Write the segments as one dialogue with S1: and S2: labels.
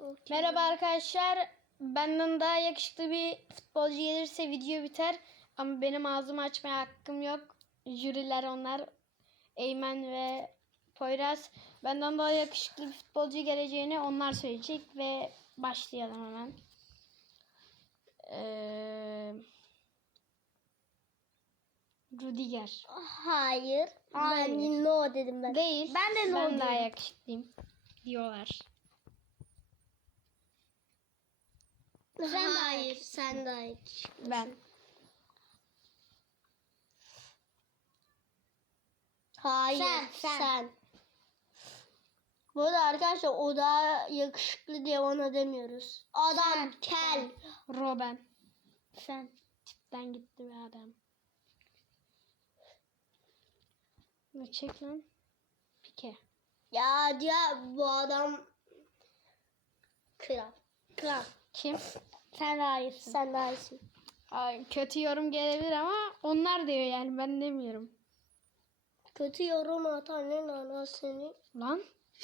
S1: Merhaba arkadaşlar. Benden daha yakışıklı bir futbolcu gelirse video biter. Ama benim ağzımı açmaya hakkım yok. Jüriler onlar. Eymen ve Poyraz. Benden daha yakışıklı bir futbolcu geleceğini onlar söyleyecek ve başlayalım hemen. Rudiger.
S2: Hayır. Ben no dedim ben.
S1: Değil.
S2: Ben de no
S1: Ben daha
S2: dedim.
S1: yakışıklıyım diyorlar.
S2: Hayır. Sen de hayır.
S1: Ben.
S2: Hayır. Sen. Bu arada arkadaşlar o da yakışıklı diye ona demiyoruz. Adam kel.
S1: Robben.
S2: Sen.
S1: Tipten gitti be adam. Ne çek lan? Pike.
S2: Ya bu adam kral. Kral.
S1: Kim?
S2: Sen daha iyisin. Sen daha iyisin.
S1: Ay, kötü yorum gelebilir ama onlar diyor yani ben demiyorum.
S2: Kötü yorum atan ne anasını.
S1: Lan?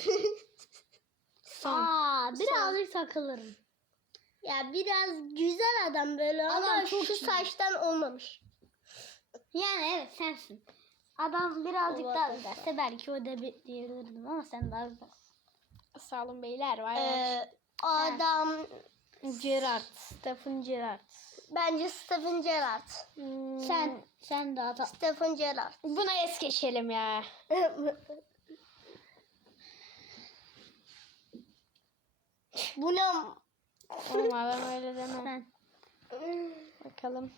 S2: Birazcık takılırım. Ya biraz güzel adam böyle ama
S1: çok
S2: şu
S1: iyi.
S2: saçtan olmamış. Yani evet sensin. Adam birazcık daha güzelse belki o da diyebilirdim ama sen daha güzel.
S1: Sağ olun beyler. Vay
S2: Adam
S1: Gerrard. Stephen Gerrard.
S2: bence Steven Gerrard. Sen daha da Steven Gerrard.
S1: Buna es geçelim ya.
S2: Bu ne?
S1: Oğlum adam öyle deme. Bakalım.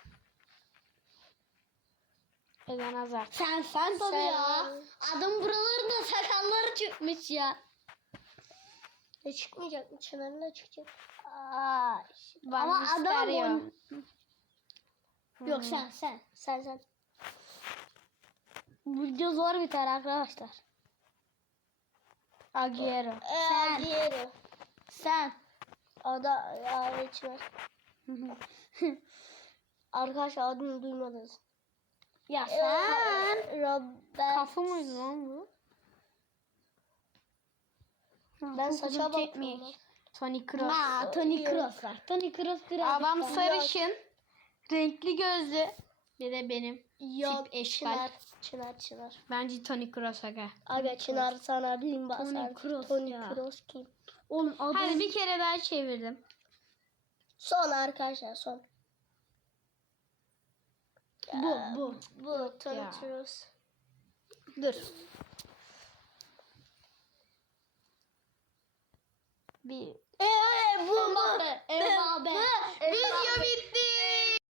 S1: Eden Hazard.
S2: Sen tabii ya. Adam buralarında sakalları çıkmış ya. Ne çıkmayacak mı? Çınarına çıkacak.
S1: Van Nistelrooy.
S2: Yok sen. Bu video zor biter arkadaşlar.
S1: Agüero.
S2: Agüero. Sen. O da ya içmez. Arkadaşlar adını duymadınız. Ya sen. Robert.
S1: Kafa mıydı lan bu?
S2: Ben saça bakmıyorum.
S1: Toni Kroos.
S2: Toni Kroos var. Toni Kroos biraz.
S1: Adam sarışın. Renkli gözlü. Bir de benim.
S2: Yok.
S1: Tip eşkal.
S2: Çınar.
S1: Bence Toni Kroos aga.
S2: Aga Çınar sana diyeyim basar. Toni Kroos kim? Oğlum adam.
S1: Hadi bir kere daha çevirdim.
S2: Son arkadaşlar son. Bu Toni
S1: Ya.
S2: Kroos.
S1: Dur. Bir.